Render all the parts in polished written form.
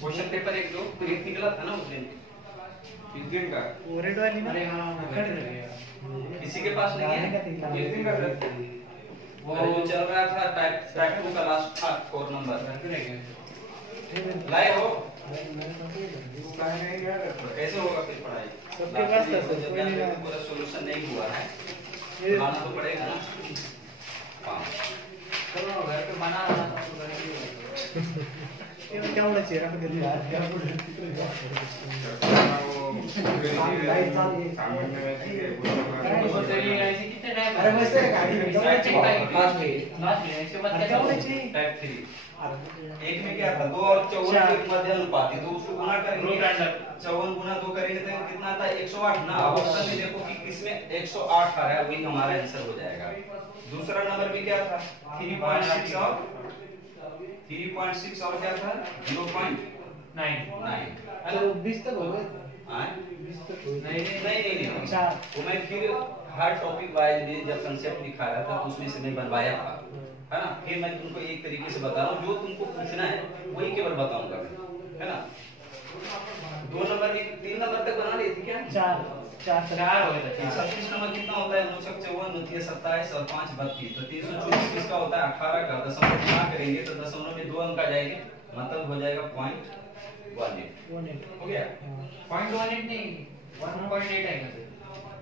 Question paper एक दो print निकला था ना उस दिन, इस दिन का रेड वाली ना। अरे हाँ किसी के पास नहीं है इस दिन का सर वो जो चल रहा था टाइप 2 का लास्ट था 4 नंबर लाए हो कैसे होगा फिर पढ़ाई सबके पास था सर, कोई नहीं लाया। पूरा सॉल्यूशन नहीं हुआ है लाना तो पड़ेगा ना। हाँ चलो घर पे बना ये क्या होना चाहिए रख दे यार, क्या बोल अरे वैसे गाड़ी में लास्ट क्या होना चाहिए। टाइप 3 एक में क्या था 2 और 54 के मध्य अनुपात है, तो उसको गुणा करेंगे 54 गुना 2 करेंगे तो कितना आता है 108 ना। अब ऑप्शन में देखो कि किसमें 108 आ रहा है, वही हमारा आंसर हो जाएगा। दूसरा नंबर में क्या था 3.6 और 3.6 और क्या था 0.9 है तो 20 तक हो गए, ना। 20 तक हो गए। नहीं अच्छा वो मैं फिर हर टॉपिक वाइज जब कंसेप्ट दिखा रहा था तो उसमें से मैं बनवाया था, है ना। फिर मैं तुमको एक तरीके से बता रहा हूँ, जो तुमको पूछना है वही केवल बताऊंगा मैं, है ना। 2 नंबर में 3 नंबर तक बना ली थी क्या 4 हो गए थे। 36 नंबर कितना होता है 9 54 होती है 27 और 5 32, तो 324 किसका होता है 18 का। दशमलव गुणा करेंगे तो दशमलव में 2 अंक आ जाएंगे, मतलब हो जाएगा 0.18 हो गया। 0.18 नहीं 1.8 आएगा सर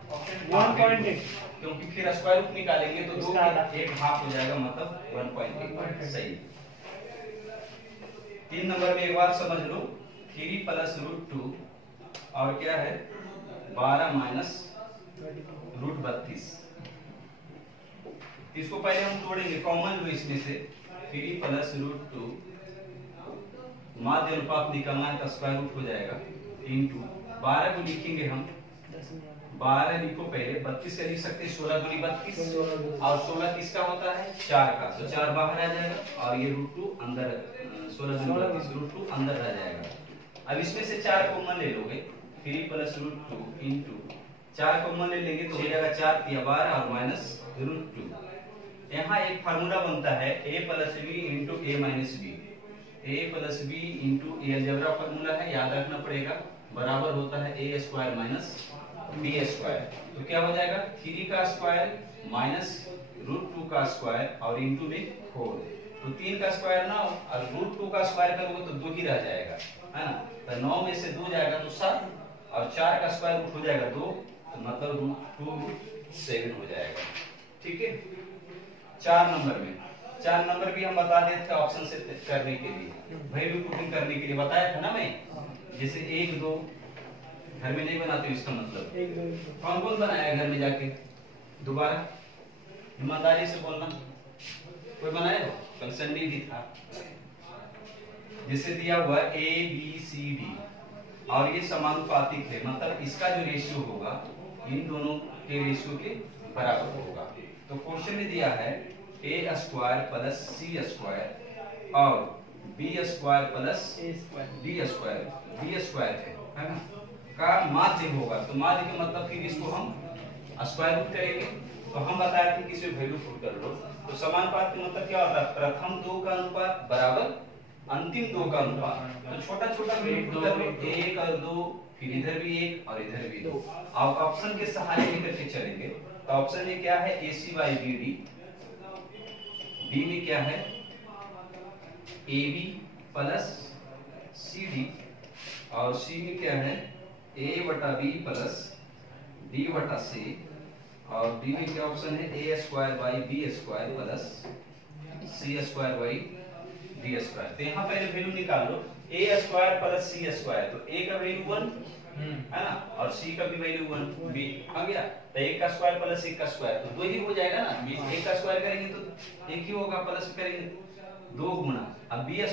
ऑप्शन 1.8 क्योंकि फिर स्क्वायर रूट निकालेंगे तो 2 इसका आधा। के एक हाफ हो जाएगा, मतलब 1.8 सही। 3 नंबर में एक बार समझ लो 3 + √2 और क्या है 12 - √32। इसको पहले हम जोड़ेंगे, कॉमन लो इसमें से 3 + √2 माध्य अनुपात निकालना है तो स्क्वायर रूट हो जाएगा इनटू 12 को लिखेंगे हम 12 लिखो पहले, 32 से लिख सकते हैं 16 × 32 और 16 किसका होता है 4 का, तो 4 बाहर आ जाएगा और ये √2 अंदर 16 × 32 √2 अंदर आ जाएगा। अब इसमें से 4 कॉमन ले लोगे 3 + √2 इनटू 4 कॉमन ले लेंगे तो हो जाएगा 4 × 12 और माइनस √2। यहाँ एक फार्मूला बनता है a + b × a - b, a + b × a algebra formula है, याद रखना पड़ेगा, बराबर होता है a² - b²। तो क्या हो जाएगा 3 का स्क्वायर माइनस √2 का स्क्वायर और इनटू में 4, तो 3 का स्क्वायर 9 और √2 का स्क्वायर करोगे तो 2 ही रह जाएगा, है ना। तो 9 में से 2 जाएगा तो 7 और 4 का स्क्वायर रूट हो जाएगा 2, तो मतलब √2 हो जाएगा। ठीक है। 4 नंबर भी हम बता देते थे ऑप्शन से करने के लिए, वैल्यू पुटिंग करने के लिए बताया था ना मैं। जैसे 1 2 घर में नहीं बनाते, इसका मतलब कौन कौन बनाया घर में जाके, दोबारा ईमानदारी से बोलना, कोई बनाया हो? कल संडे भी था। जैसे दिया हुआ A B C D और ये समानुपातिक है, मतलब इसका जो रेशियो होगा इन दोनों के रेशियो के बराबर होगा। तो क्वेश्चन में दिया है a² + c² और b² + d² है ना का माध्य होगा। तो माध्य का मतलब फिर इसको हम स्क्वायर रूट करेंगे। तो हम बताए थे कि इसमें वैल्यू पुट कर लो। तो समानुपात का मतलब क्या होता है प्रथम 2 का अनुपात बराबर अंतिम 2 का अनुपात। तो छोटा छोटा वैल्यू पुट कर लो, 1 और 2, फिर इधर भी 1 और इधर भी 2। अब ऑप्शन के सहारे लेकर के चलेंगे। तो ऑप्शन में क्या है AC/BD, बी में क्या है AB + CD और सी में क्या है A/B + D/C और डी में क्या ऑप्शन है A² / B² + C² / D²। तो यहाँ पहले वैल्यू निकाल लो, A² + C², तो A का वैल्यू 1 है ना और C का भी वैल्यू 1 B आ गया। तो 1 का स्क्वायर + 1 का स्क्वायर तो 2 ही हो जाएगा ना। 1 का स्क्वायर करेंगे तो 1 ही होगा, प्लस करेंगे 2 गुना। अब B² +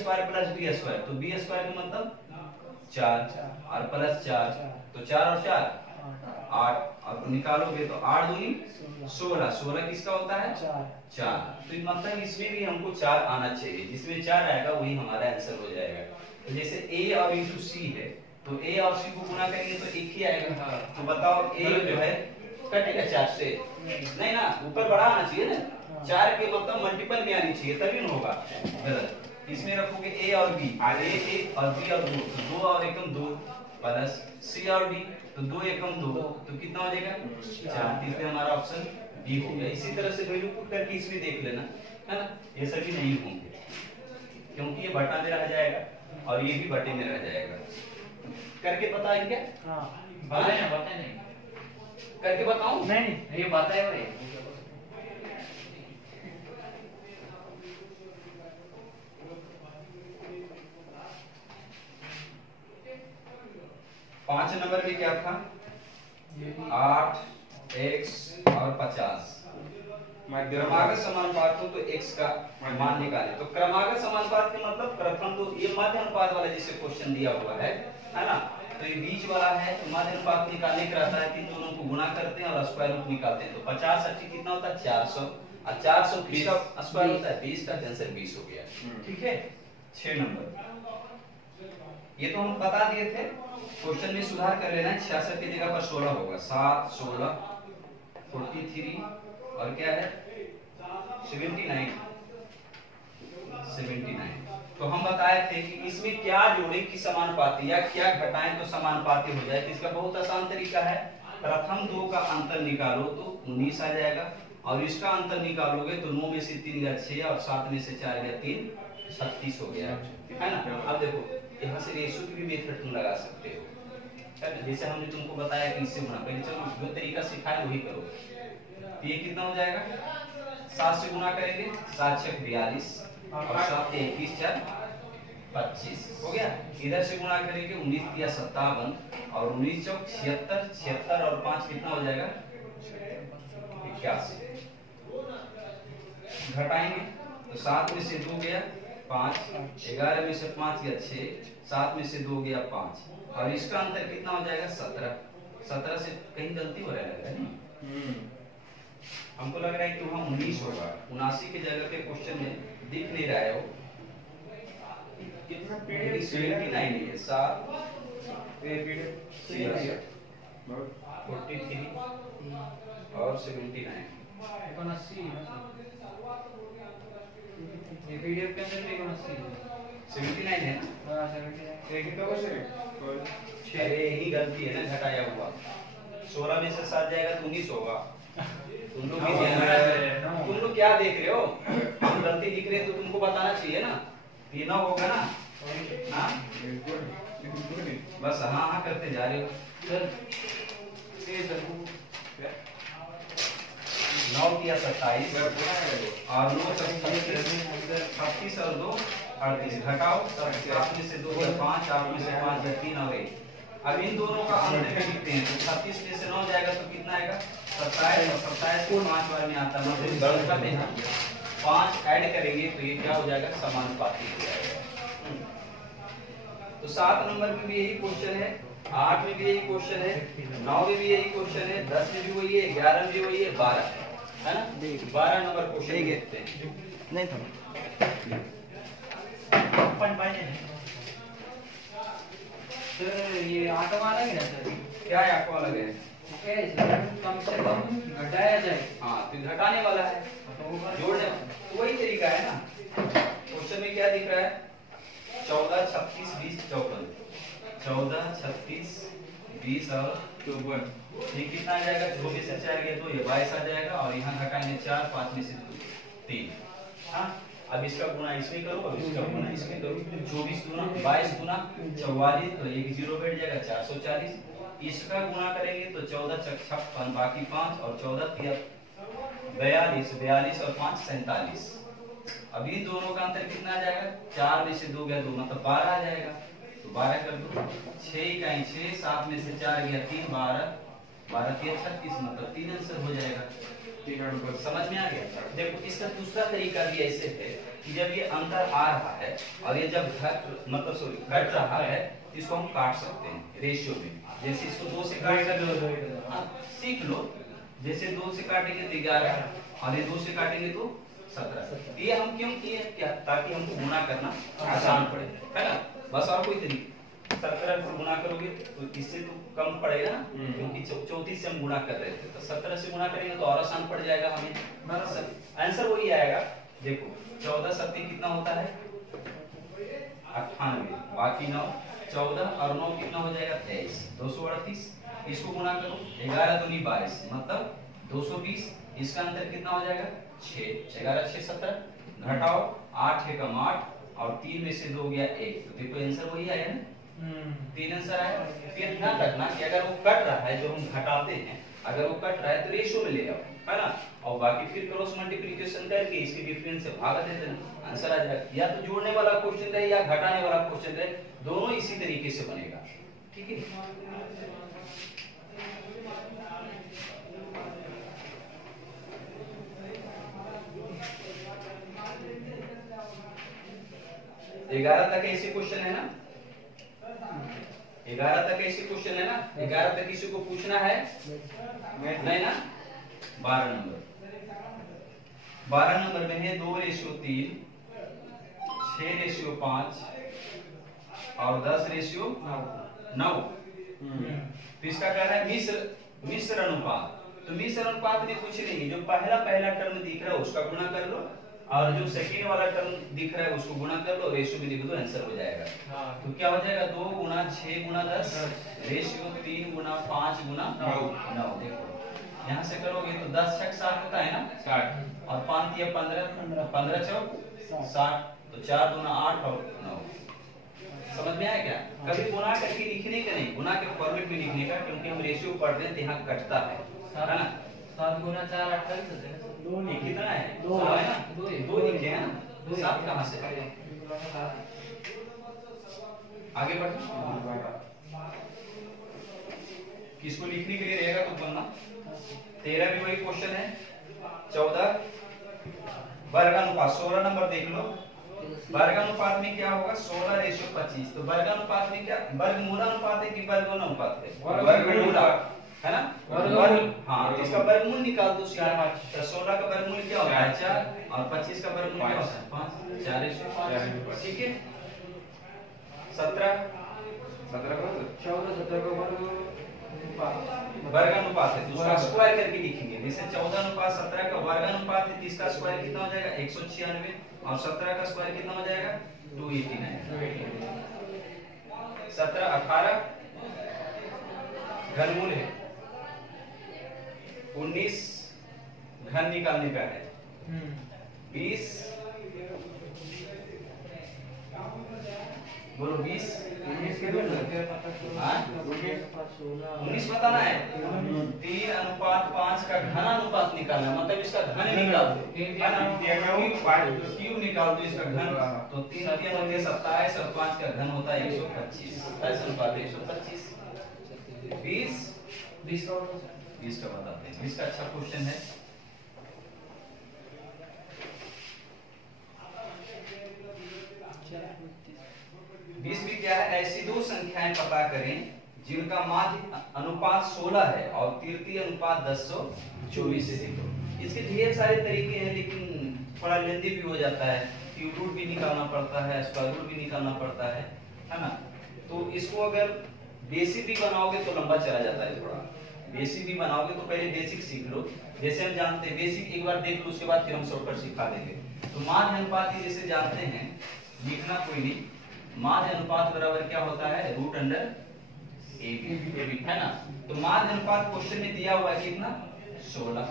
D² तो B² का मतलब 4 और +4 तो 4 और 4 8 और निकालोगे तो 8 दूनी 16, 16 किसका होता है 4। तो मतलब इसमें भी हमको 4 आना चाहिए, जिसमें 4 आएगा वही हमारा आंसर हो जाएगा। तो जैसे A और इनटू C है तो A और C को गुना करेंगे तो 1 ही आएगा। तो बताओ A जो है कटेगा 4 से नहीं ना, ऊपर बड़ा आना चाहिए ना, 4 के मतलब मल्टीपल में आनी चाहिए तभी ना होगा गलत। इसमें रखोगे ए और बी, ए और बी और 2, तो 2 और एकम 2 प्लस सी और डी, तो 2 एकम 2, तो कितना हो जाएगा 4। इसलिए हमारा ऑप्शन बी हो गया। इसी तरह से वैल्यू पुट करके इसमें देख लेना, है ना, ये सभी नहीं होंगे क्योंकि ये बटा में रह जाएगा और ये भी बटे में रह जाएगा। करके बताएं क्या? हाँ बताए ना, बताए नहीं, करके बताऊं? नहीं ये बताए हुए। 5 नंबर में क्या था? 8 x और 50। क्रमागत समानुपात हो तो x का मान निकालें। तो क्रमागत समानुपात का मतलब प्रथम तो ये माध्य अनुपात वाला जैसे क्वेश्चन दिया हुआ है ना, तो ये बीच वाला है, तो माध्य अनुपात निकालने का रहता है कि दोनों को गुणा करते हैं और स्क्वायर रूट निकालते हैं। तो 50 80 कितना होता है 400, और 400 20 का स्क्वायर होता है 20 का, आंसर 20 हो गया। ठीक है। 6 नंबर ये तो हम बता दिए थे, क्वेश्चन में सुधार कर लेना है। 66 की जगह पर 16 होगा, 7 16 43 और क्या है 79। तो हम बताए थे कि इसमें क्या जोड़े कि समानुपाती या क्या घटाएं तो समानुपाती हो जाए। तो इसका बहुत आसान तरीका है, प्रथम 2 का अंतर निकालो तो 19 आ जाएगा, और इसका अंतर निकालोगे तो 9 में से 3 गया 6 और 7 में से 4 गया 3, 36 हो गया, है ना। अब देखो यहाँ से रेशियो की भी मेथड तुम लगा सकते हो, है ना, जैसे हमने तुमको बताया कि इससे गुणा, पहले चलो जो तरीका सिखाए वही करो। तो ये कितना हो जाएगा 7 से गुणा करेंगे, 7 6 42 और 7 21 4 25 हो गया। इधर से गुणा करेंगे 19 दिया 57 और 19 चौक 76, 76 और 5 कितना हो जाएगा 81। घटाएंगे तो 7 में से 2 गया 5, 11 में से 5 गया 6, 7 में से 2 गया 5 और इसका अंतर कितना हो जाएगा 17। 17 से कहीं गलती हो रहा है, हमको लग रहा है कि वहाँ 19 होगा, 79 की जगह पे क्वेश्चन में दिख नहीं रहा है वो कितना। 79 है 7 43 और 79 ये पीडीएफ के अंदर भी 79 है ना। हां 79 अरे यही गलती है ना, घटाया हुआ 16 में से 7 जाएगा तो 19 होगा। तुम लोग भी ध्यान रखो, तुम लोग क्या देख रहे हो, हम गलती दिख रहे हैं तो तुमको बताना चाहिए ना, ये ना होगा ना। हाँ बस हाँ हाँ करते जा रहे हो। 9 किया 27 और 9 36 और 2 38, घटाओ 7 में से 2 या 5, 8 में से 5 या 3 और 1। अब इन दोनों का अंतर में लिखते हैं, तो 36 में से 9 जाएगा तो कितना आएगा 27 और 27 को 5 बार में आता है, मतलब 10 में 5 ऐड करेंगे तो ये क्या हो जाएगा समानुपाती हो जाएगा। तो 7 नंबर में भी यही क्वेश्चन है, 8 में भी यही क्वेश्चन है, 9 में भी यही क्वेश्चन है, 10 में भी वही है, 11 में भी वही है, 12 है ना। 12 नंबर क्वेश्चन देखते हैं। नहीं था सर ये ऑटो वाला है ना सर, क्या है आपको अलग है? ओके सर, कम से कम घटाया जाए। हाँ तो घटाने वाला है, जोड़ने तो वही तरीका है ना। क्वेश्चन में क्या दिख रहा है 14 36 20 54, 14 36 20 और 54, ये कितना आ जाएगा 24 से 4 गया 2, ये 22 आ जाएगा और यहाँ घटाएंगे 4, 5 में से 3। हाँ अब इसका गुणा इसमें करो और इसका गुणा इसमें करो, 24 गुना 22 गुना 44 तो एक जीरो बैठ जाएगा 440। इसका गुणा करेंगे तो 14 56 बाकी 5 और 14 42 42 और 5 47। अब इन दोनों का अंतर कितना आ जाएगा 4 में से 2 गया 2 मतलब 12 आ जाएगा, तो 12 कर दो 6 इकाई 6, 7 में से 4 गया 3 12 12 3 36 मतलब 3 आंसर हो जाएगा। समझ में आ गया। देखो इसका दूसरा तरीका भी ऐसे है कि जब ये अंतर आ रहा है और ये जब घट रहा है इसको हम काट सकते हैं रेशियो में। जैसे इसको 2 से काट कर सीख लो, जैसे 2 से काटेंगे तो 11 और ये 2 से काटेंगे तो 17। ये हम क्यों किए क्या, ताकि हमको गुणा करना आसान पड़े, है ना। बस और कोई तरीका 17 से गुणा करोगे तो इससे तो कम पड़ेगा ना, क्योंकि 34 से हम गुणा कर रहे थे, तो 17 से गुणा करेंगे तो और आसान पड़ जाएगा हमें। आंसर वही आएगा। देखो 14 7 कितना होता है 98, बाकी 9 14 और 9 कितना हो जाएगा 23, 238। इसको गुना करो 11 दूनी 22 मतलब 220। इसका अंतर कितना हो जाएगा 6, 11 6 17, घटाओ 8 एकम 8 और 3 में से 2 गया 1, तो देखो आंसर वही आया ना, 3 आंसर आया। फिर ध्यान रखना कि अगर वो कट रहा है जो हम घटाते हैं, अगर वो कट रहा है तो रेशियो में ले आओ, है ना, और बाकी फिर क्रॉस मल्टीप्लिकेशन करके इसके डिफरेंस से भाग दे देना, आंसर आ जाएगा। या तो जोड़ने वाला क्वेश्चन रहे या घटाने वाला क्वेश्चन रहे, दोनों इसी तरीके से बनेगा, ठीक है। ग्यारह तक ऐसे क्वेश्चन है ना, 11 तक ऐसे क्वेश्चन है ना, 11 तक किसी को पूछना है नहीं ना। 12 नंबर में है 2:3, 6:5 और 10:9। तो इसका कहना है मिश्र अनुपात। तो मिश्र अनुपात में कुछ नहीं, जो पहला टर्म दिख रहा है उसका गुणा कर लो, और जो सेकंड वाला टर्म दिख रहा है उसको गुणा कर लो, रेशियो भी लिख दो, आंसर हो जाएगा। तो क्या हो जाएगा 2 गुना 6 गुना 10, रेशियो 3 गुना 5 गुना 9। देखो यहाँ से करोगे तो 10 छक 60 होता है ना, 60 और 5 दिया 15, 15 चौक 60, तो 4 गुना 8 और 9। समझ में आया क्या? कभी गुना करके लिखने का नहीं, गुना के फॉर्मेट में लिखने का, क्योंकि हम रेशियो पढ़ रहे हैं तो यहाँ कटता है ना। 7 गुना 4 28 होते हैं। ये कितना है? 2 है ना, 2 लिखे हैं ना, 7 कहाँ से? आगे बढ़ो, किसको लिखने के लिए रहेगा तो बोलना। 13 भी वही क्वेश्चन है। 14 वर्गानुपात, 16 नंबर देख लो। वर्गानुपात में क्या होगा 16:25। तो वर्गानुपात में क्या वर्गमूलानुपात है कि वर्गोनुपात है? वर्गमूल है ना, वर्गमूल। हाँ, तो इसका वर्गमूल निकाल दो सीधा। तो 16 का वर्गमूल क्या होता है 4 और 25 का वर्गमूल क्या होता है 5, 4/5, ठीक है। 17 वर्गानुपात है, तो उसका स्क्वायर करके लिखेंगे। जैसे 14:17 का वर्गानुपात है, तो इसका स्क्वायर कितना हो जाएगा 196, और 17 का स्क्वायर कितना हो जाएगा 289। 17 18 घनमूल है, 19 घन निकालने का है, 20 बोलो 20 19 बताना है। 3:5 का घनानुपात निकालना, मतलब इसका घन निकाल दो, है ना, क्यूब निकाल दो इसका घन। तो 3 3 होते 27 और 5 का घन होता है 125, 27 अनुपात 125। 20 का बताते हैं, 20 का अच्छा क्वेश्चन है। बीस भी क्या है, ऐसी दो संख्याएं पता करें जिनका माध्य अनुपात 16 है और तृतीय अनुपात 1024 है। देखो इसके ढेर सारे तरीके हैं, लेकिन थोड़ा लेंदी भी हो जाता है, क्यूब रूट भी निकालना पड़ता है, स्क्वायर रूट भी निकालना पड़ता है ना। तो इसको अगर बेसिक भी बनाओगे तो लंबा चला जाता है, थोड़ा बेसिक भी बनाओगे तो पहले बेसिक सीख लो। जैसे हम जानते हैं बेसिक एक बार देख लो, उसके बाद फिर हम शॉर्टकट सिखा देंगे। तो माध्य अनुपात की जैसे जानते हैं, लिखना कोई नहीं, माध्य अनुपात बराबर क्या होता है रूट अंडर AB, है ना। तो माध्य अनुपात क्वेश्चन में दिया हुआ है कितना 16,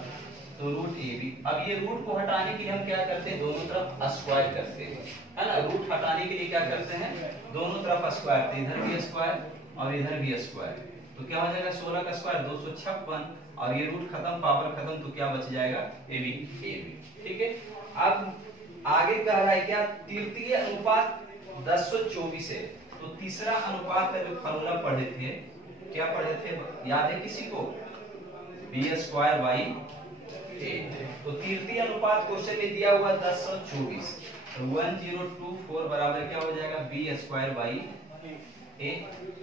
तो रूट AB। अब ये रूट को हटाने के लिए हम क्या करते हैं, दोनों तरफ स्क्वायर करते हैं, है ना। रूट हटाने के लिए क्या करते हैं, दोनों तरफ स्क्वायर, तो इधर भी स्क्वायर और इधर भी स्क्वायर, तो क्या हो जाएगा 16 का स्क्वायर 256, और ये रूट खत्म पावर खत्म, तो क्या बच जाएगा AB, ठीक है। अब आगे कह रहा है क्या, तृतीय अनुपात 1024 है। तो तीसरा अनुपात का जो फॉर्मूला पढ़े थे, क्या पढ़े थे याद है किसी को, b²/8। तो तृतीय अनुपात क्वेश्चन में दिया हुआ 1024, तो 1024 बराबर क्या हो जाएगा b²/8।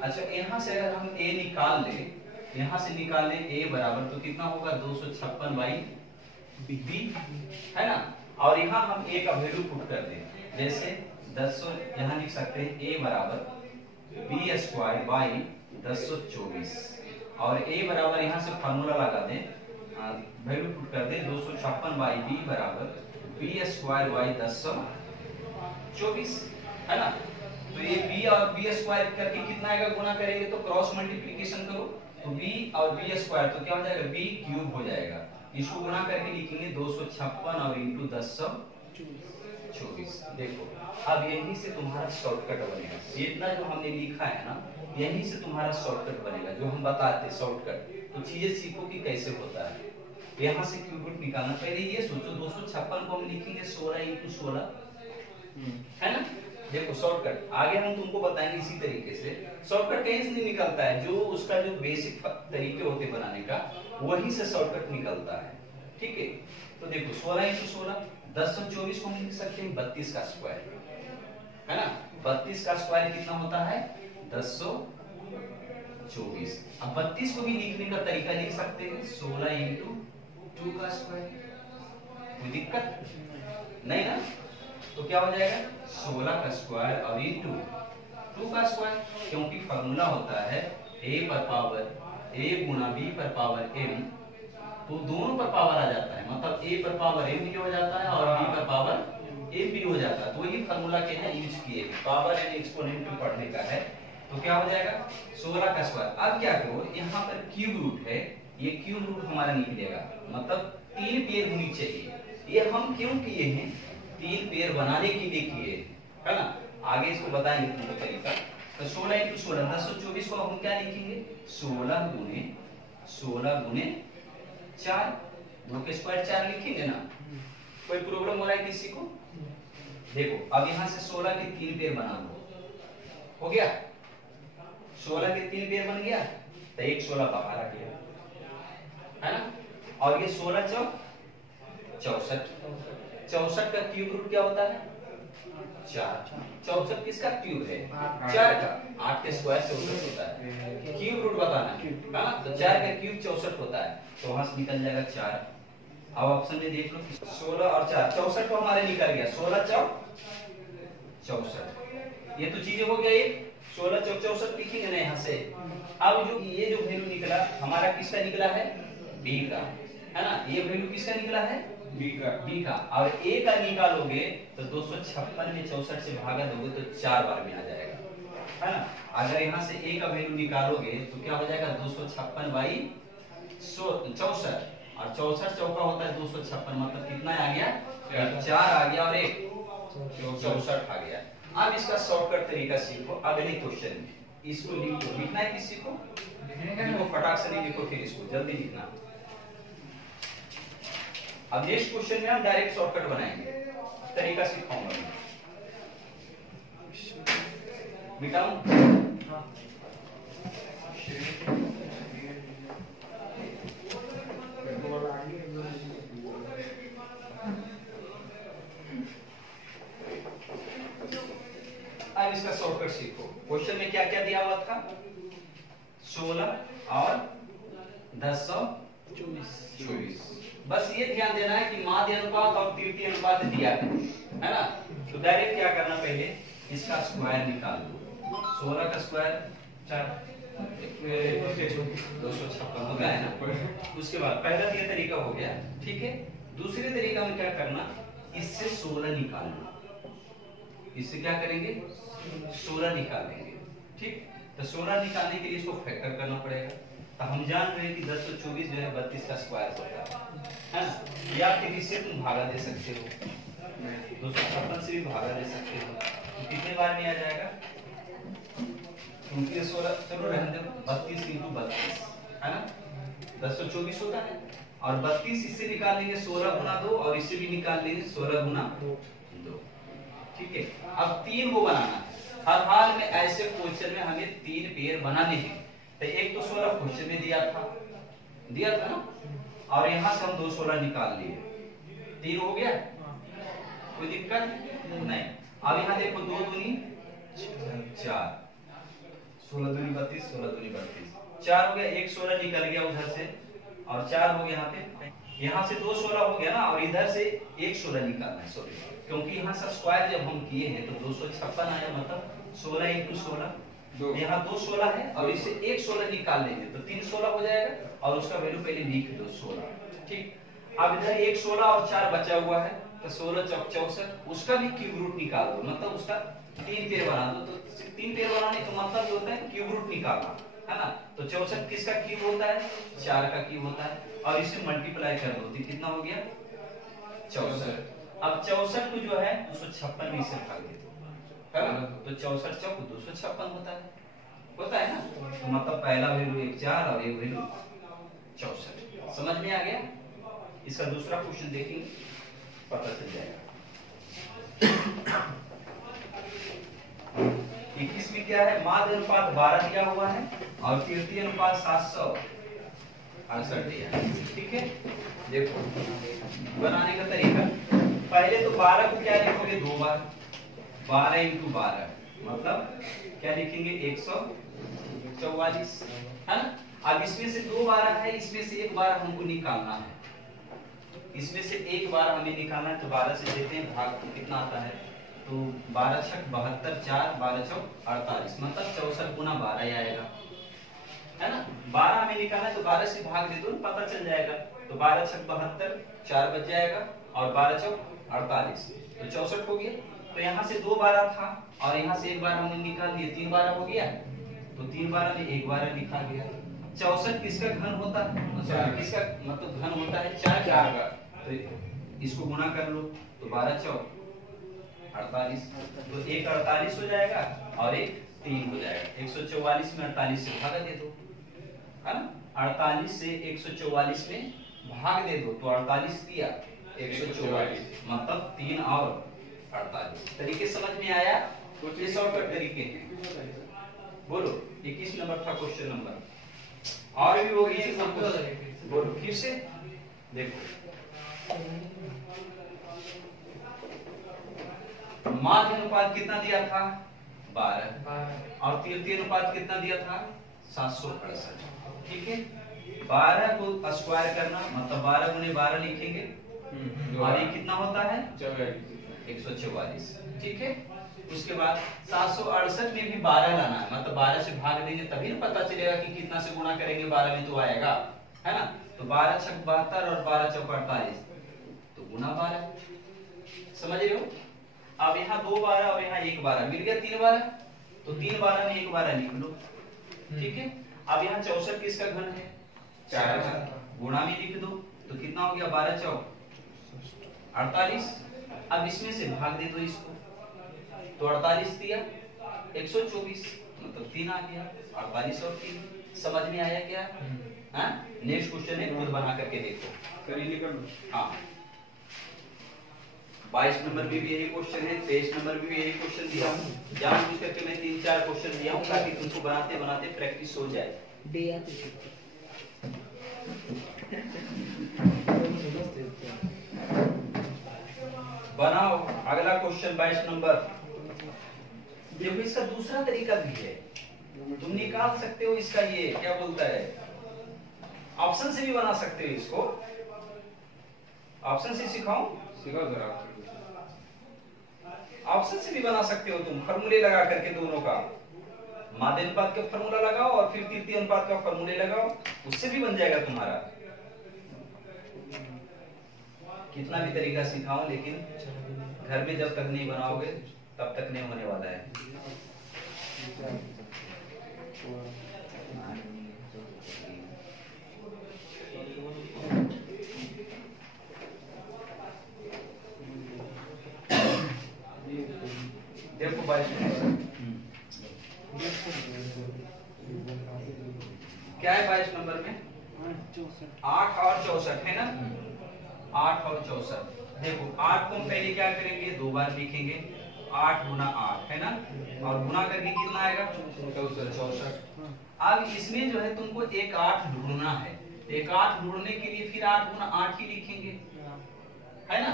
अच्छा यहाँ से अगर हम a निकाल ले, यहाँ से निकाल ले a बराबर, तो कितना होगा 256/b, है ना। और यहाँ हम a का वैल्यू पुट कर दें, जैसे 10 यहाँ लिख सकते हैं a बराबर b²/1024, और a बराबर यहाँ से फार्मूला लगा दें, वैल्यू पुट कर दें 256/b बराबर b² / 1024, है ना। तो ये b और b स्क्वायर करके कितना आएगा, गुना करेंगे तो क्रॉस मल्टीप्लिकेशन करो तो b और b स्क्वायर तो क्या हो जाएगा, b क्यूब हो जाएगा। इसको गुना करके लिखेंगे 256 और इंटू 1024। देखो अब यहीं से तुम्हारा शॉर्टकट बनेगा, ये इतना जो हमने लिखा है ना, यहीं से तुम्हारा शॉर्टकट बनेगा जो हम बताते हैं शॉर्टकट। तो चीजें सीखो कि कैसे होता है। यहाँ से क्यूब रूट निकालना, पहले ये सोचो 256 को हम लिखेंगे 16 इंटू 16, है ना। देखो शॉर्टकट आगे हम तुमको बताएंगे इसी तरीके से। शॉर्टकट कहीं से नहीं निकलता है, जो उसका जो बेसिक तरीके होते बनाने का वही से शॉर्टकट निकलता है, ठीक है। तो देखो 16 इंटू 16 1024 को हम लिख सकते हैं 32 का स्क्वायर, है ना। 32 का स्क्वायर कितना होता है, 1024। अब 32 को भी लिखने का तरीका लिख सकते हैं 16 इंटू 2 का स्क्वायर, कोई दिक्कत नहीं ना। तो क्या हो जाएगा 16 का स्क्वायर और इंटू 2 का स्क्वायर, क्योंकि फार्मूला होता है a पर पावर a गुना b पर पावर m, तो दोनों पर पावर आ जाता है, मतलब a पर पावर m भी हो जाता है और b पर पावर m भी हो जाता है। तो वही फार्मूला के हैं यूज किए, पावर एंड एक्सपोनेंट में पढ़ने का है। तो क्या हो जाएगा 16 का स्क्वायर। अब क्या करो, यहाँ पर क्यूब रूट है, ये क्यूब रूट हमारा निकलेगा, मतलब 3 पेयर होनी चाहिए। ये हम क्यों किए हैं, 3 पेयर बनाने के लिए किए, है ना। आगे इसको बताएंगे तुमको तरीका। तो 16 इंटू 16 1024 को हम क्या लिखेंगे 16 गुने 4, 2 के स्क्वायर 4 लिखेंगे ना। कोई प्रॉब्लम हो रहा है किसी को। देखो अब यहाँ से 16 के 3 पेयर बना दो, हो गया 16 के 3 पेयर बन गया, तो एक 16 बाहर आ गया, है ना। और ये 16 चौक 64, 64 का क्यूब रूट क्या होता है 4। 64 किसका क्यूब है 4 का, 8 के स्क्वायर 64 होता है, क्यूब रूट बताना है ना। तो 4 का क्यूब 64 होता है, तो वहां से निकल जाएगा 4। अब ऑप्शन में देख लो 16 और 4, 64 तो हमारे निकल गया, 16 चौक 64। ये तो चीजें हो गया, एक 16 चौक 64 लिखेंगे ना यहाँ से। अब जो ये जो वैल्यू निकला हमारा किसका निकला है b का, है ना। ये वैल्यू किसका निकला है b का। और a का निकालोगे तो 256 में 64 से भागा दोगे तो 4 बार में आ जाएगा, है ना। अगर यहाँ से a का वैल्यू निकालोगे तो क्या हो जाएगा 256 बाई 64, और 64 चौका होता है 256, मतलब कितना आ गया 4 आ गया और 1 64 आ गया। अब इसका शॉर्टकट तरीका सीखो अगले क्वेश्चन में। इसको लिखो, लिखना है किसी को, लिखो फटाक से नहीं लिखो, फिर इसको जल्दी लिखना। अब नेक्स्ट क्वेश्चन में हम डायरेक्ट शॉर्टकट बनाएंगे, तरीका सिखाऊंगा मैं। मिटाऊं अब इसका शॉर्टकट सीखो। क्वेश्चन में क्या क्या दिया हुआ था 16 और 1024। बस ये ध्यान देना है कि माध्य अनुपात और तृतीय अनुपात दिया है ना। तो डायरेक्ट क्या करना, पहले इसका स्क्वायर निकाल दो। 16 का स्क्वायर 256 हो गया है ना। उसके बाद पहला ये तरीका हो गया, ठीक है। दूसरे तरीका में क्या करना, इससे 16 निकाल लो। इससे क्या करेंगे 16 निकालेंगे, ठीक। तो 16 निकालने के लिए इसको फैक्टर करना पड़ेगा। तो हम जान रहे हैं कि 1024 जो है 32 का स्क्वायर होता है ना। या फिर इससे तुम भागा दे सकते हो, 256 से भी भागा दे सकते हो। तो कितने बार में आ जाएगा, क्योंकि 16 चलो रहने दो, 32 इंटू 32 है ना, 1024 होता है। और 32 इससे निकाल लेंगे 16 गुना 2, और इससे भी निकाल लेंगे 16 गुना 2, ठीक है। अब 3 को बनाना है। हर हाल में ऐसे क्वेश्चन में हमें 3 पेयर बनाने हैं। तो एक तो 16 क्वेश्चन में दिया था ना, और यहाँ से हम 2 16 निकाल लिए, 3 हो गया, कोई दिक्कत नहीं। अब यहाँ देखो 2 दूनी 4, 16 दूनी 32, 16 दूनी 32, 4 हो गया, एक 16 निकल गया उधर से, और 4 हो गया यहाँ पे। यहाँ से 2 16 हो गया ना, और इधर से एक 16 निकालना है, सॉरी, क्योंकि यहाँ से स्क्वायर जब हम किए हैं तो 256 आया, मतलब 16 इंटू 16, यहाँ 2 16 है, और इससे एक 16 निकाल लेंगे तो 3 16 हो जाएगा, और उसका वैल्यू पहले लिख दो 16, ठीक। अब इधर एक 16 और 4 बचा हुआ है, तो 16 चौक 64, उसका भी क्यूब रूट निकाल दो, मतलब उसका तीन पेड़ बना दो। तो तीन पेड़ बनाने का मतलब ये होता है क्यूब रूट निकालना, है ना। तो 64 किसका क्यूब होता है? 4 का क्यूब होता है, और इसे मल्टीप्लाई कर दो तो कितना हो गया? 64। अब 64 को जो है 256 में से भाग दे दो, है ना। तो 64 चौक 256 होता है ना। तो मतलब पहला वैल्यू 1 4 और एक वैल्यू 64। समझ में आ गया? इसका दूसरा क्वेश्चन देखेंगे, पता चल जाएगा। 21 में क्या है? माध्य अनुपात 12 दिया हुआ है और तृतीय अनुपात 768 दिया है। ठीक है, देखो बनाने का तरीका। पहले तो 12 को क्या लिखोगे? 2 बार, 12 × 12 मतलब क्या लिखेंगे? 144, है ना। अब इसमें से 2 12 है, इसमें से एक बार हमको निकालना है, इसमें से एक बार हमें निकालना है। तो 12 से देते हैं भाग, तो कितना आता है? तो 12 छक 72, 4 12 चौक 48, मतलब 64 गुना 12 ही आएगा, है ना। 12 हमें निकालना है तो 12 से भाग दे दो, पता चल जाएगा। तो 12 छक 72, 4 बच जाएगा और 12 चौक 48, तो 64 हो गया। तो यहाँ से 2 12 था और यहाँ से एक बार हमने निकाल दिया, 3 12 हो गया। तो 3 12 में एक बार लिखा गया। 64 किसका घन होता है? किसका मतलब घन होता है? 4 का। तो इसको गुणा कर लो, तो 12 चौक 48, तो एक 48 हो जाएगा और एक 3 हो जाएगा। 144 में 48 से भाग दे दो, है ना। 48 से 144 में भाग दे दो, तो 48 दिया 144, मतलब 3 और 48। तरीके समझ में आया? ये शॉर्टकट तरीके हैं। बोलो 21 नंबर था क्वेश्चन नंबर, और भी हो गई बोलो फिर से देखो। माध्य अनुपात कितना दिया था? 12, और तृतीय अनुपात कितना दिया था? 768। ठीक है, 12 को स्क्वायर करना मतलब 12 गुने 12 लिखेंगे, और ये कितना होता है? 144। ठीक है, उसके बाद 768 में भी 12 लाना है, मतलब 12 से भाग देंगे तभी ना पता चलेगा कि कितना से गुणा करेंगे 12 में तो आएगा, है ना। तो 12 छक 72 और 12 चौक 48, तो गुना 12, समझ रहे हो। अब यहाँ 2 12 और यहाँ 1 12 मिल गया, 3 12, तो 3 12 में 1 12 लिख लो। ठीक है, अब यहाँ 64 किसका घन है? 4 का, गुणा में लिख दो, तो कितना हो गया? 12 चौक 48। अब इसमें से भाग दे दो इसको, तो 48 दिया 124, मतलब 3 आ गया। 48 और 3 समझ में आया क्या? हाँ, नेक्स्ट क्वेश्चन है, खुद बना करके देखो। करीने कर लो। हाँ, 22 नंबर में भी यही क्वेश्चन है, 23 नंबर में भी यही क्वेश्चन दिया हूँ। जानबूझ करके मैं 3-4 क्वेश्चन दिया हूँ ताकि तुमको बनाते बनाते प्रैक्टिस हो जाए। बनाओ अगला क्वेश्चन 22 नंबर। देखो इसका दूसरा तरीका भी है, तुम निकाल सकते हो इसका, ये क्या बोलता है, ऑप्शन से भी बना सकते हो इसको। ऑप्शन से सिखाऊं? सिखाओ जरा। ऑप्शन से भी बना सकते हो तुम, फॉर्मूले लगा करके दोनों का, माध्य अनुपात का फॉर्मूला लगाओ और फिर तृतीय अनुपात का फॉर्मूले लगाओ, उससे भी बन जाएगा तुम्हारा। कितना भी तरीका सिखाऊं, लेकिन घर में जब तक नहीं बनाओगे तब तक नहीं होने वाला है। देखो 22 क्या है 22 नंबर में? 8 और 64 है ना। 8 और 64। देखो 8 को हम पहले क्या करेंगे? 2 बार लिखेंगे, 8 गुना 8, है ना, और गुना करके कितना आएगा? 64। अब इसमें जो है तुमको एक 8 ढूंढना है, एक 8 ढूंढने के लिए फिर 8 गुना 8 ही लिखेंगे, है ना।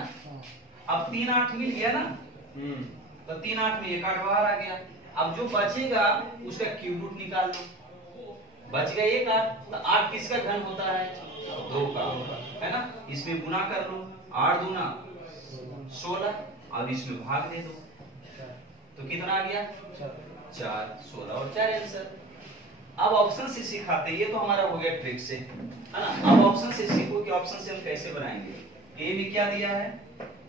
अब 3 8 मिल गया ना, तो 3 8 में 1 8 बाहर आ गया। अब जो बचेगा उसका क्यूब रूट निकाल लो, बच गया 1 8, तो 8 किसका घन होता है? 2 का, है ना। इसमें गुना कर लो, 8 दूना 16, अब इसमें भाग दे दो, तो कितना आ गया? 4 16 और 4 आंसर। अब ऑप्शन से सिखाते, ये तो हमारा हो गया ट्रिक से, है ना। अब ऑप्शन से सीखो कि ऑप्शन से हम कैसे बनाएंगे। ए में क्या दिया है?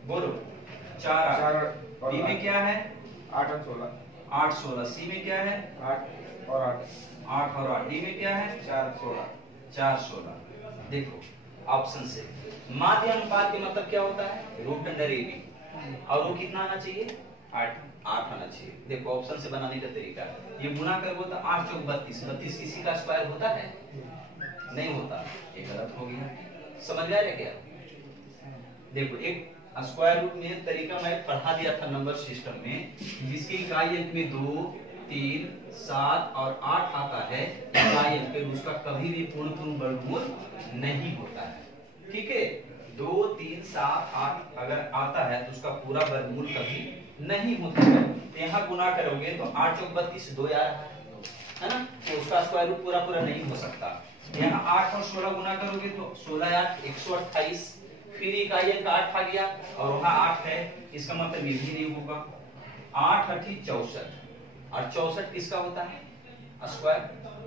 बोलो 4 8, बी में क्या है? 8 और 16। 8 16। सी में क्या है? 8 और 8। 8 और 8। डी में क्या है? 4 16। 4 16। देखो ऑप्शन से माध्य अनुपात के मतलब क्या होता है? Root under A B. और वो कितना आना चाहिए? 8 आना चाहिए। देखो ऑप्शन से बनाने का तरीका, ये गुणा करोगे तो 8 चौक 32। 32 किसी का स्क्वायर होता है? नहीं होता। ये गलत हो गया। समझ गया क्या? देखो एक स्क्वायर रूट में तरीका मैं पढ़ा दिया था नंबर सिस्टम में, जिसकी इकाई अंक में 2 3 7 और 8 आता है, इकाई अंक पे उसका कभी भी पूर्ण वर्गमूल नहीं होता है। ठीक है, 2 3 7 8 अगर आता है तो उसका पूरा वर्गमूल कभी नहीं होता है। तो यहाँ गुना करोगे तो 8 चौक 32 2 आ रहा है ना, तो उसका स्क्वायर रूट पूरा नहीं हो सकता। यहाँ 8 और 16 गुना करोगे तो 16 8 128, फिर इकाई अंक 8 आ गया और वहां 8 है, इसका मतलब ये भी नहीं होगा। 8 8 64, और 64 किसका होता है? स्क्वायर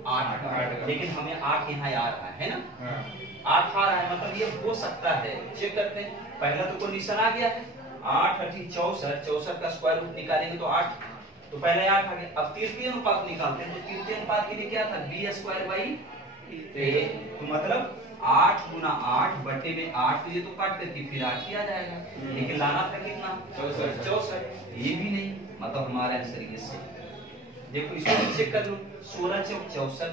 8 का। लेकिन हमें 8 यहाँ आ रहा है ना, 8 आ रहा है मतलब ये हो सकता है। चेक करते हैं, पहला तो कोई निशान आ गया है 8 8 64, 64 का स्क्वायर रूट निकालेंगे तो 8, तो पहले 8 आ गया। अब तृतीय अनुपात निकालते हैं, तो तृतीय अनुपात के लिए क्या था? b स्क्वायर बाई a, तो मतलब 8 गुना 8 बटे में 8, तो ये तो काट करके फिर 8 ही आ जाएगा। लेकिन लाना था कितना? 64। ये भी नहीं, मतलब हमारा आंसर ये सही। देखो इसको चेक कर लो, 16 चौक 64,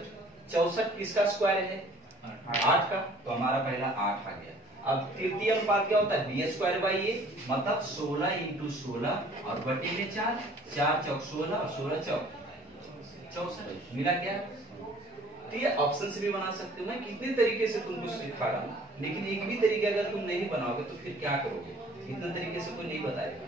64 किसका स्क्वायर है? 8 का, तो हमारा पहला 8 आ गया। अब तृतीय अनुपात क्या होता है? b स्क्वायर बाई a, मतलब 16 इंटू 16 और बटे में 4, 4 चौक 16 और 16 चौक 64, मिला क्या? तो ये ऑप्शन से भी बना सकते हो। मैं कितने तरीके से तुमको सिखा रहा हूँ, लेकिन एक भी तरीके अगर तुम नहीं बनाओगे तो फिर क्या करोगे? इतने तरीके से कोई नहीं बताएगा।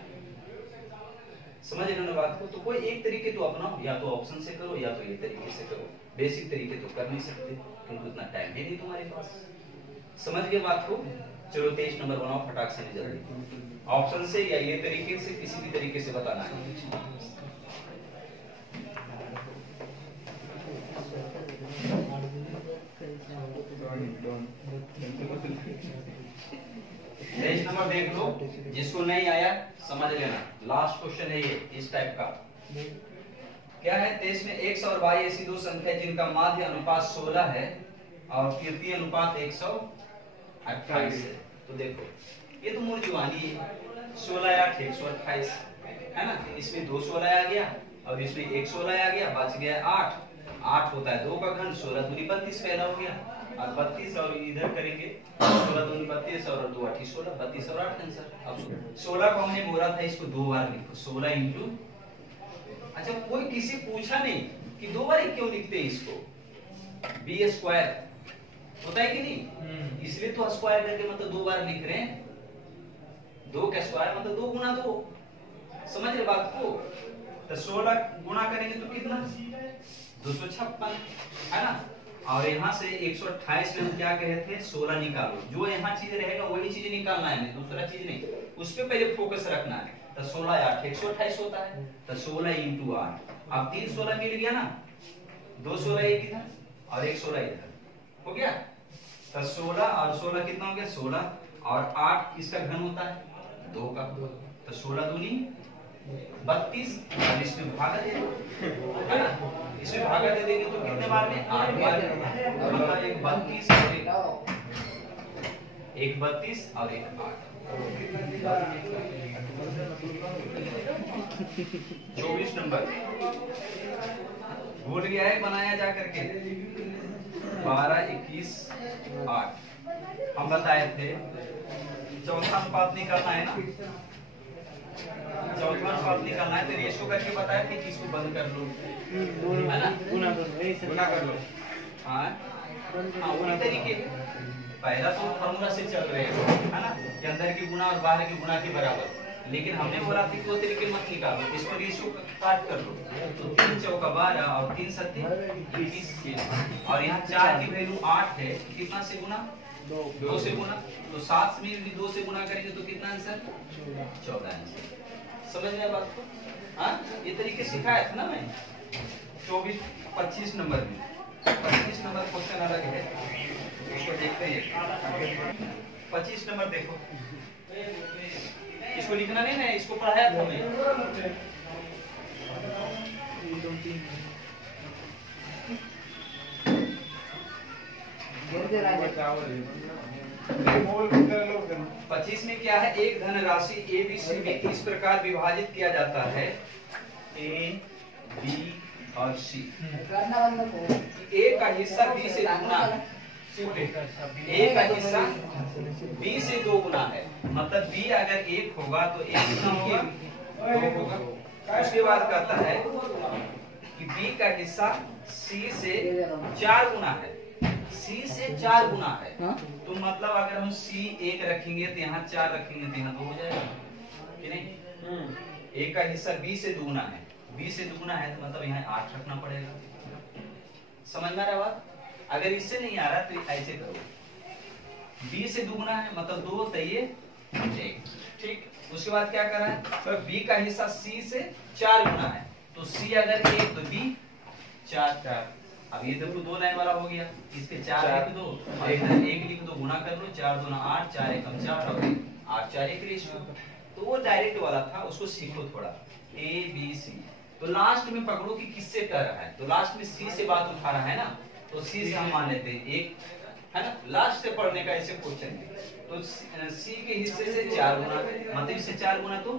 समझ रहे हो ना बात को? तो कोई एक तरीके तो अपनाओ, या तो ऑप्शन से करो या तो ये तरीके से करो। बेसिक तरीके तो कर नहीं सकते क्योंकि उतना टाइम है नहीं तुम्हारे पास। समझ गए बात को? चलो 23 नंबर बनाओ फटाक से जल्दी, ऑप्शन से या ये तरीके से, किसी भी तरीके से बताना है। तेईस नंबर देख लो, जिसको नहीं आया समझ लेना, लास्ट क्वेश्चन है ये इस टाइप का। क्या है? 23 में x और y ऐसी दो संख्या जिनका माध्य अनुपात 16 है और तृतीय अनुपात 128 है। तो देखो ये तो मूर्जवानी है, 16 8 128 है ना, इसमें 2 16 आ गया और इसमें 1 16 आ गया, बच गया 8। 8 होता है 2 का घन, 16 दूनी 32 पैदा हो गया, और 32 और इधर करेंगे 16 दूनी 32 और 2 8 16, 32 और 8 आंसर। अब 16 को हमने बोला था इसको 2 बार लिखो, 16 इंटू, अच्छा कोई किसी पूछा नहीं कि 2 बार क्यों लिखते हैं इसको? b स्क्वायर होता है कि नहीं, इसलिए तो स्क्वायर करके मतलब 2 बार लिख रहे हैं। 2 का स्क्वायर मतलब 2 गुना 2, समझ रहे बात को? तो 16 गुना करेंगे तो कितना? 256 है ना, और यहाँ से 128 में हम क्या कहे थे? 16 निकालो, जो यहाँ चीज रहेगा वही चीज निकालना है, दूसरा चीज नहीं, उस पे पहले फोकस रखना है। तो 16 8 128 होता है, तो 16 इंटू 8, अब 3 16 मिल गया ना, 2 16 एक इधर और 1 16 इधर हो गया। तो 16 और 16 कितना हो गया? 16 और 8 किसका घन होता है? 2 का, तो 16 दूनी 32, और इसमें भागा दे दो, है ना, इसमें भागा दे देंगे तो कितने बार में? 8 बार, मतलब एक 32 और एक 8। 24 नंबर भूल गया है बनाया जा करके, 12 21 8 हम बताए थे। चौथा अनुपात निकालना है ना, चौथा अनुपात निकालना है, तो रेशो करके बताया कि किसको बंद कर लो, है ना, गुना कर लो। हाँ वही तरीके, पहला तो फॉर्मूला से चल रहे हैं, है ना, कि अंदर की गुना और बाहर की गुना के बराबर, लेकिन हमने बोला कि 2 तरीके मत निकालो, इसको रेशो काट कर लो, तो 3 चौका 12 और 3 सत्ते 21, और यहाँ 4 की वैल्यू 8 है, कितना से गुना? 2 से गुना, तो 7 में भी 2 से गुना करेंगे तो कितना आंसर? 14 आंसर। समझ रहे बात को? हाँ ये तरीके सिखाया था ना मैं। 25 नंबर में 25 नंबर क्वेश्चन अलग है, इसको देखते हैं। 25 नंबर देखो, इसको लिखना नहीं ना, इसको पढ़ाया था मैं। 1 2 3 पच्चीस में क्या है, एक धनराशि ए बी सी में इस प्रकार विभाजित किया जाता है, ए बी और सी। ए का हिस्सा बी से दुगुना है, ए का हिस्सा बी से दो गुना है। मतलब बी अगर एक होगा तो ए कितना होगा, दो होगा। उसके बाद कहता है कि बी का हिस्सा सी से 4 गुना है, सी से 4 गुना है। तो मतलब अगर हम सी 1 रखेंगे तो यहाँ 4 रखेंगे तो यहाँ 2 हो जाएगा कि नहीं। ए का हिस्सा बी से दुगुना है, बी से दुगुना है तो मतलब यहाँ 8 रखना पड़ेगा। समझ में आ रहा बात? अगर इससे नहीं आ रहा तो ऐसे करो, बी से दुगुना है मतलब 2 तो ये 1, ठीक। उसके बाद क्या कर रहा है, तो बी का हिस्सा सी से 4 गुना है, तो सी अगर 1 तो बी 4। अब ये देखो 2 लाइन वाला हो गया, इसके 4 लिख दो और इधर 1 लिख दो, गुना कर लो, 4 दूना 8, 4 एकम 4 और 8 4 1 रेशियो। तो वो डायरेक्ट वाला था, उसको सीखो थोड़ा, ए बी सी। तो लास्ट में पकड़ो कि किससे कर रहा है, तो लास्ट में सी से बात उठा रहा है ना, तो सी से हम मान लेते हैं 1, है ना। लास्ट से पढ़ने का ऐसे क्वेश्चन है। तो सी के हिस्से से 4 गुना, मतलब इससे 4 गुना तो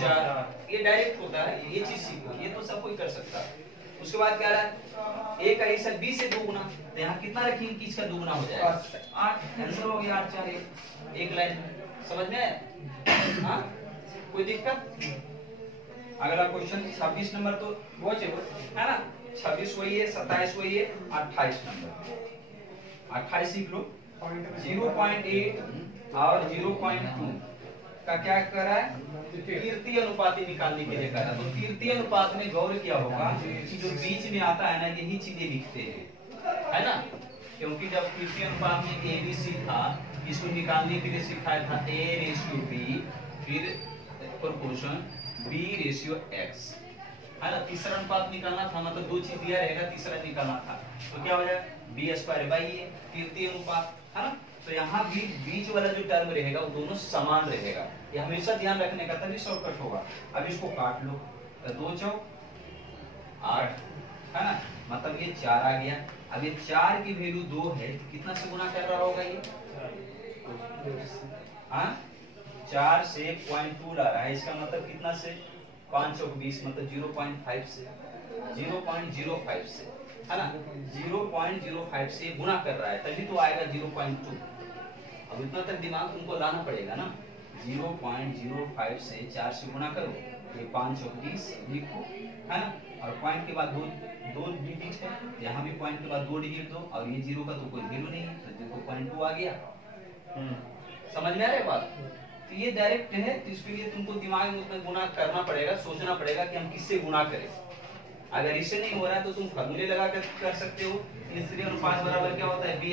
4। ये डायरेक्ट होता है, ये चीज सीखो, ये तो सब कोई कर सकता है। उसके बाद क्या रहा है, ए का हिस्सा बी से 2 गुना, तो यहाँ कितना रखेंगे कि इसका 2 गुना हो जाएगा, 8। आंसर हो गया 8 4 1 लाइन। समझ में आया? हाँ, कोई दिक्कत? अगला क्वेश्चन 26 नंबर तो वो है ना, 26 वही है, 27 वही है, 28 नंबर 28 सीख लो। 0.8 और 0.2 का क्या कर रहा है, कीर्ति अनुपाती निकालने के लिए कर रहा है। तो कीर्ति अनुपात में गौर किया होगा कि जो बीच में आता है ना, यही चीजें लिखते हैं, है ना। क्योंकि जब कीर्ति अनुपात में ए बी सी था, इसको निकालने के लिए सिखाया था A/B, फिर प्रोपोर्शन B/X, है ना। तीसरा अनुपात निकालना था, मतलब 2 चीज दिया रहेगा, तीसरा निकालना था, तो क्या हो जाएगा B² कीर्ति अनुपात, है ना। तो यहाँ भी बीच वाला जो टर्म रहेगा वो दोनों समान रहेगा, ये हमेशा ध्यान रखने का, तभी शॉर्टकट होगा। अब इसको काट लो, तो 2 चौक 8, है ना, मतलब ये 4 आ गया। अब ये 4 की वैल्यू 2 है, कितना से गुना कर रहा होगा ये, हाँ 4 से 0.2 ला रहा है, इसका मतलब कितना से 5 चौक 20, मतलब 0.5 से 0.05 से, है ना, 0.05 से गुना कर रहा है, तभी तो आएगा 0.2। अब इतना तक दिमाग तुमको लाना पड़ेगा ना, 0.05 से 4 से गुना करो, ये 5 चौक 20 लिखो, है ना। और पॉइंट के बाद दो डिजिट है, यहाँ भी पॉइंट के बाद 2 डिजिट दो, और ये 0 का तो कोई वैल्यू नहीं है, तो देखो 0.2 आ गया। समझ में आ रहा है बात? तो ये डायरेक्ट है, तो इसके लिए तुमको दिमाग में उतना गुना करना पड़ेगा, सोचना पड़ेगा कि हम किससे गुना करें। अगर इससे नहीं हो रहा है तो तुम फॉर्मूले लगा कर सकते हो। तीसरे अनुपात बराबर क्या होता है, B²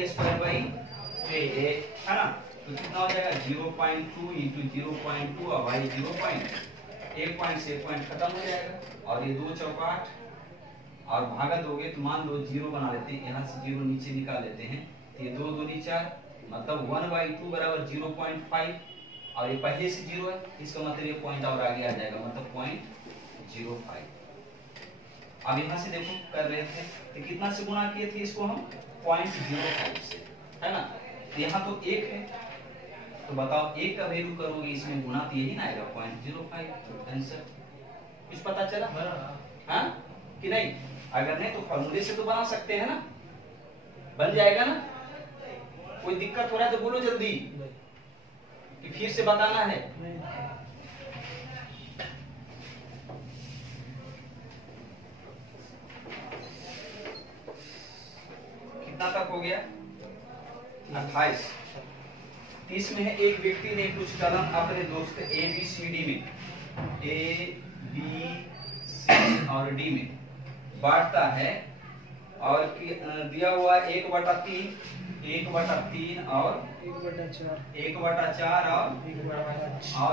है ना। तो कितना हो जाएगा 0.2 इंटू 0.2 और y 1 पॉइंट से 1 पॉइंट खत्म हो जाएगा, और ये 2 चौक 8 और भागा दोगे तो मान लो 0 बना लेते हैं, यहाँ से 0 नीचे निकाल लेते हैं, तो ये 2 दूनी 4, मतलब 1/2 बराबर 0.5, और ये पहले से 0 है, इसका मतलब ये पॉइंट और आगे आ जाएगा, मतलब 0.05। अब यहाँ से देखो कर रहे थे तो कितना से गुना किए थे इसको हम, 0.05 से, है ना। तो यहाँ तो 1 है, तो बताओ 1 का वैल्यू करोगे इसमें गुना तो यही ना आएगा 0.05। आंसर कुछ पता चला, हाँ कि नहीं? अगर नहीं तो फॉर्मूले से तो बना सकते हैं ना, बन जाएगा ना। कोई दिक्कत हो रहा है तो बोलो जल्दी, कि फिर से बताना है। कितना तक हो गया, 28। 30 में है, एक व्यक्ति ने कुछ कलम अपने दोस्त ABCD में, ABC और D में बांटता है, और दिया हुआ 1/3, 1/3 और 1/4 और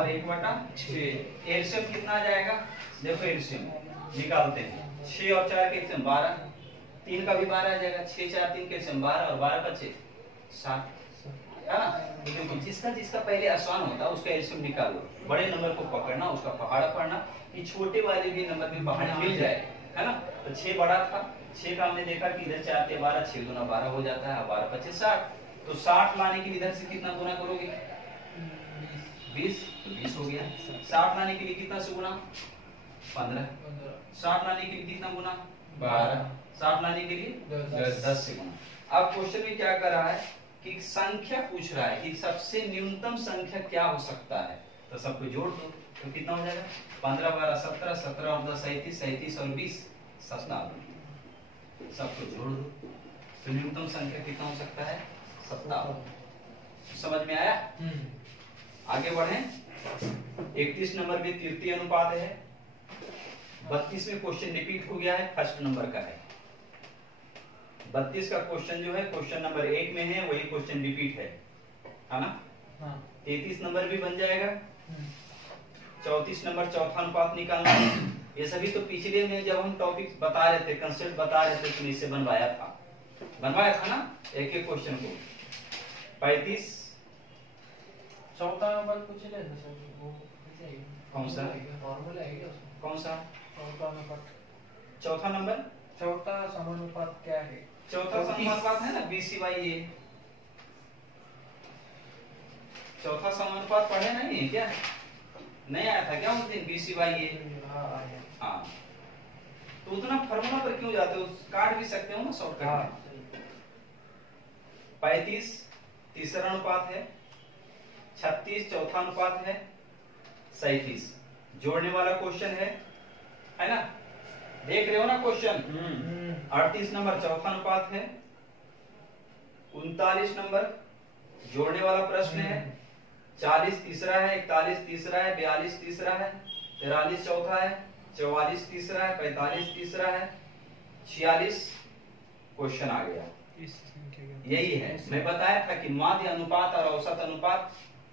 1/6। एलसीएम कितना आ जाएगा, देखो एलसीएम निकालते हैं, 6 और 4 के एलसीएम 12, 3 का भी 12 आ जाएगा, 6 4 3 के एलसीएम 12 और 12 का 6 7। है ना। लेकिन जिसका जिसका पहले आसान होता है उसका एलसीएम निकालो, बड़े नंबर को पकड़ना, उसका पहाड़ा पढ़ना कि छोटे वाले भी नंबर में पहाड़ मिल जाए, है ना। तो 6 बड़ा था, 6 का हमने देखा कि इधर 4 के 12, 6 दूना 12 हो जाता है, 12 25 60। तो 60 लाने के लिए इधर से कितना गुना करोगे? 20, तो 20 हो गया। 60 लाने के लिए कितना से गुना? 15। 60 लाने के लिए कितना गुना? 12। 60 लाने के लिए 10 से गुना। अब क्वेश्चन में क्या कर रहा है कि संख्या पूछ रहा है कि सबसे न्यूनतम संख्या क्या हो सकता है, तो सबको जोड़ दो तो कितना हो जाएगा? 15 12 17, 17 और 10 37, 37 और 20 57। सबको जोड़ दो तो न्यूनतम संख्या कितना हो सकता है? 57। समझ में आया? आगे बढ़े। 31 नंबर में तृतीय अनुपात है। 32 में क्वेश्चन रिपीट हो गया है, फर्स्ट नंबर का है। 32 का क्वेश्चन जो है क्वेश्चन नंबर 1 में है, वही क्वेश्चन रिपीट है ना। 33 नंबर भी बन जाएगा। 34 नंबर चौथा अनुपात निकालना है। ये सभी तो पिछले में जब हम टॉपिक बता रहे थे, कंसेप्ट बता रहे थे, तो इससे बनवाया था ना एक एक क्वेश्चन को। 35 चौथा नंबर कुछ ले ना सर, वो कैसे है? कौन सा? फॉर्मूला है क्या उसमें? कौन सा? चौथा अनुपात। चौथा नंबर चौथा समानुपात क्या है? चौथा समानुपात है ना BC/A। चौथा समानुपात पढ़े नहीं है क्या? नहीं आया था क्या उस दिन BC/A? हाँ, तो उतना फार्मूला पर क्यों जाते हो? काट भी सकते हो ना शॉर्टकट में। 35 तीसरा अनुपात है। 36 चौथा अनुपात है। 37 जोड़ने वाला क्वेश्चन है ना। देख रहे हो ना क्वेश्चन। 38 नंबर चौथा अनुपात है। 39 नंबर जोड़ने वाला प्रश्न है। 40 तीसरा है। 41 तीसरा है। 42 तीसरा है। 43 चौथा है। 44 तीसरा है। 45 तीसरा है। 46 क्वेश्चन आ गया। यही है, मैं बताया था कि माध्य अनुपात और औसत अनुपात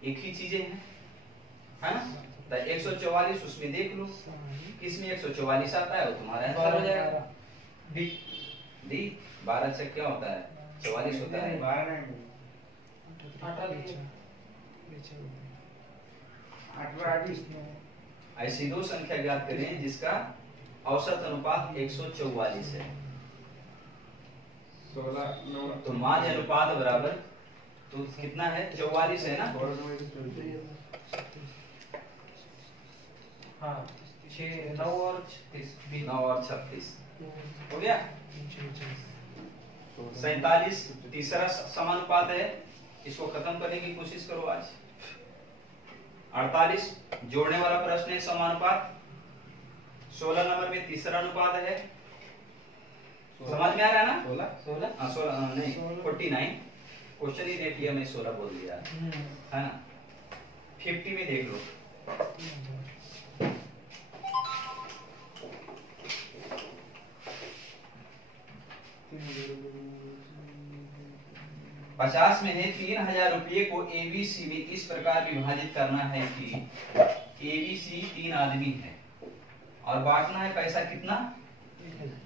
एक ही चीजें हैं, है ना। तो 144 उसमें देख लो, किसमें 144 आता है वो तुम्हारा आंसर हो जाएगा। डी 12 से क्या होता है? 44 होता है। ऐसी दो संख्या ज्ञात करें जिसका औसत अनुपात 144 है। 16 तो माध्य अनुपात बराबर तो कितना है? 44 है ना। हाँ, 6 9 और 36 9 और 36 हो गया। 47 तीसरा समानुपात है, इसको खत्म करने की कोशिश करो आज। 48 जोड़ने वाला प्रश्न है, समानुपात। 16 नंबर में तीसरा अनुपात है। समझ में आ रहा है ना? 16 हाँ 16 नहीं 49 क्वेश्चन ही देख लिया, मैं 16 बोल दिया है ना। 50 में देख लो। 50 में है 3000 रुपये को ABC में इस प्रकार विभाजित करना है कि ABC 3 आदमी है और बांटना है पैसा कितना?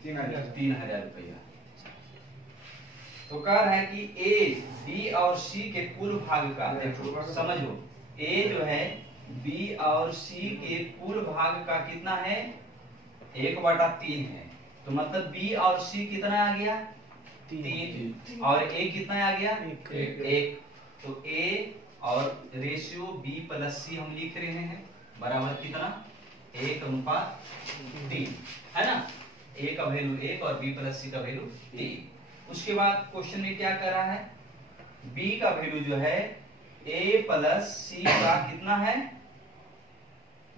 3000 रुपया। तो कह रहा है कि A, B और C के कुल भाग का, देखो समझो, A जो है B और C के कुल भाग का कितना है? 1/3 है। तो मतलब B और C कितना आ गया? 3 और A कितना आ गया? 1। तो A और रेशियो B प्लस C हम लिख रहे हैं बराबर कितना? 1:3 है ना। A का वैल्यू 1 और B प्लस C का वैल्यू 3। उसके बाद क्वेश्चन में क्या कर रहा है? B का वैल्यू जो है A प्लस C का कितना है?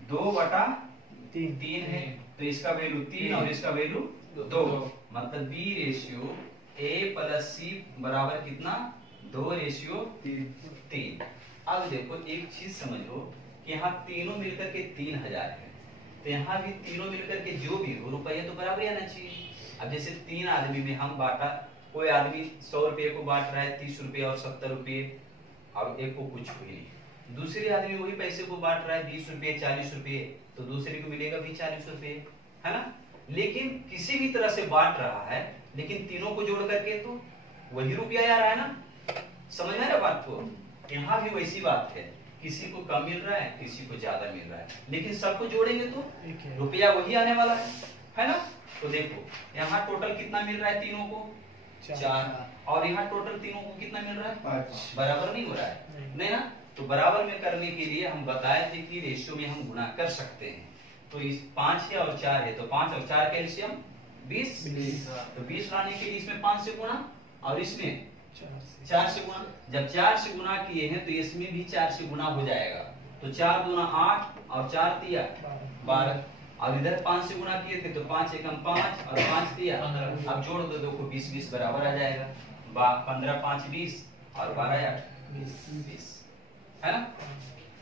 2/3 है। तो इसका वैल्यू 3 और इसका वैल्यू 2, मतलब B ratio A plus C बराबर कितना? 2:3। अब देखो एक चीज समझो कि यहाँ तीनों मिलकर के 3000 है, तो यहाँ भी तीनों मिलकर के जो भी हो रुपया तो बराबर आना चाहिए। अब जैसे 3 आदमी में हम बांटा, कोई आदमी 100 रुपये को बांट रहा है, 30 रुपये और 70 रुपये, और एक को कुछ भी नहीं। दूसरे आदमी वही पैसे को बांट रहा है 20 रुपये 40 रुपये, तो दूसरे को मिलेगा भी 40 रुपये, है ना। लेकिन किसी भी तरह से बांट रहा है, लेकिन तीनों को जोड़ करके तो वही रुपया आ रहा है ना। समझ में आ रहा बात को? यहाँ भी वैसी बात है, किसी को कम मिल रहा है, किसी को ज्यादा मिल रहा है, लेकिन सबको जोड़ेंगे तो रुपया वही आने वाला है ना? तो देखो यहाँ टोटल कितना मिल रहा है तीनों को? 4। और यहाँ टोटल तीनों को कितना मिल रहा है? 5। बराबर नहीं हो रहा है, नहीं ना? तो बराबर में करने के लिए हम बताए थे कि रेशियो में हम गुना कर सकते हैं। तो इस 5 है और 4 है, तो 5 और 4 का एलसीएम 20। तो 20 लाने के लिए इसमें 5 से गुना और इसमें 4 से गुना। जब 4 से गुना किए हैं तो इसमें भी 4 से गुना हो जाएगा। तो 4 दूना 8 और 4 दिया 12। और इधर 5 से गुना किए थे तो 5 एकम 5 और 5 दिया 15। अब जोड़ दो, देखो 20 20 बराबर आ जाएगा। 15 5 20 और 12 8 20 है ना?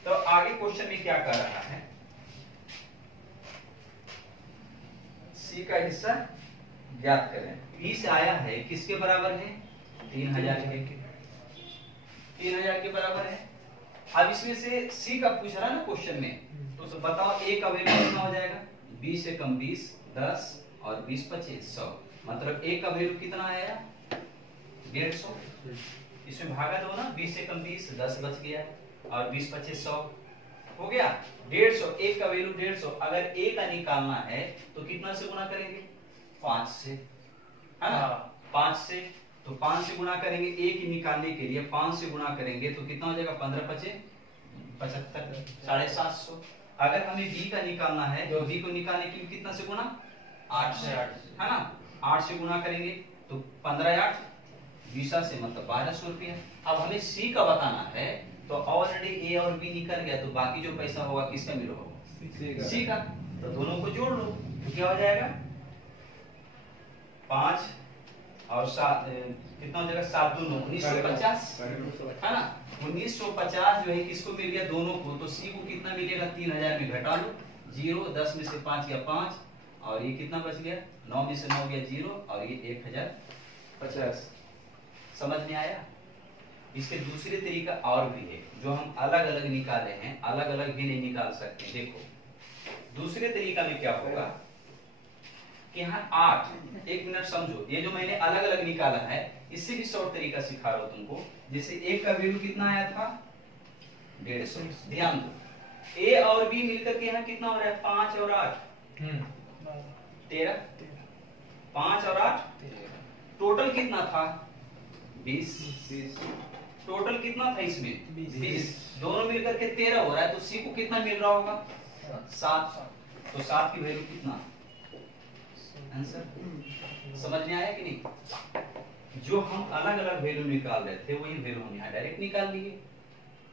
तो आगे क्वेश्चन में क्या कर रहा है? सी का हिस्सा ज्ञात करें। 20 आया है, किसके बराबर है? 3000 के। 3000 के बराबर है। अब इसमें से सी का पूछ रहा है ना क्वेश्चन में, तो बताओ एक अवयव कितना हो जाएगा? 20 एकम 20 10 और 20 25 100। मतलब एक अवयव कितना आया? 150। इसमें भागा दो ना, 20 एकम 20 10 बच गया और 20 25 100 हो गया 150। एक का वैल्यू 150। अगर ए का निकालना है तो कितना से गुना करेंगे? 5 से, है ना? 5 से, तो 5 से गुना करेंगे। ए की निकालने के लिए 5 से गुना करेंगे तो कितना हो जाएगा? 15 25 75 750। अगर हमें बी का निकालना है तो बी को निकालने के लिए कितना से गुना? 8 से, है ना? 8 से गुना करेंगे तो 15 8 20 से मतलब 1200 रुपया। अब हमें सी का बताना है तो ऑलरेडी ए और बी निकल गया, तो बाकी जो पैसा होगा किसका मिल होगा? सी का। तो दोनों को जोड़ लो तो क्या हो जाएगा? 5 और 7 कितना हो जाएगा? 7 दूनी 1950, है ना? 1950 जो है किसको मिल गया? दोनों को। तो सी को कितना मिलेगा? 3000 में घटा लो 0, 10 में से 5 गया 5 और ये कितना बच गया? 9 में से 9 गया 0 और ये 1050। समझ में आया? इसके दूसरे तरीका और भी है जो हम अलग अलग निकाले हैं, अलग अलग भी नहीं निकाल सकते। देखो दूसरे तरीका में क्या होगा कि यहाँ 8, एक मिनट समझो, ये जो मैंने अलग अलग निकाला है इससे भी शॉर्ट तरीका सिखा रहा हूं तुमको। जैसे ए का वैल्यू कितना आया था? 150। ध्यान दो, ए और बी मिलकर के यहाँ कितना हो रहा है? 5 और 8 13। 5 और 8 टोटल कितना था? 20। टोटल कितना था इसमें? 20। दोनों मिलकर के 13 हो रहा है, तो सी को कितना मिल रहा होगा? 7। तो 7 की वैल्यू कितना? आंसर समझ में आया कि नहीं? जो हम अलग अलग वैल्यू निकाल रहे थे वही वैल्यू हम यहाँ डायरेक्ट निकाल लिए।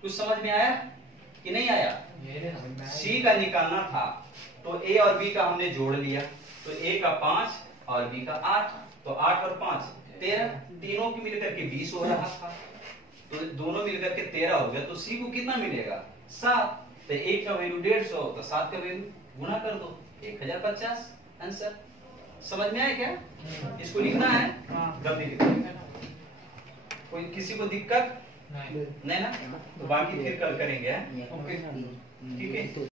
कुछ समझ में आया कि नहीं आया? सी का निकालना था तो ए और बी का हमने जोड़ लिया, तो ए का 5 और बी का 8, तो 8 और 5 13, तीनों की मिलकर के 20 हो रहा था, तो दोनों मिलकर के 13 हो गया। तो सी को कितना मिलेगा? 7। तो एक का वैल्यू 150 तो 7 का वैल्यू गुना कर दो 1050। आंसर समझ में आया क्या? इसको लिखना है, जल्दी लिखो। कोई किसी को दिक्कत नहीं ना? तो बाकी फिर कल करेंगे। ओके ठीक है।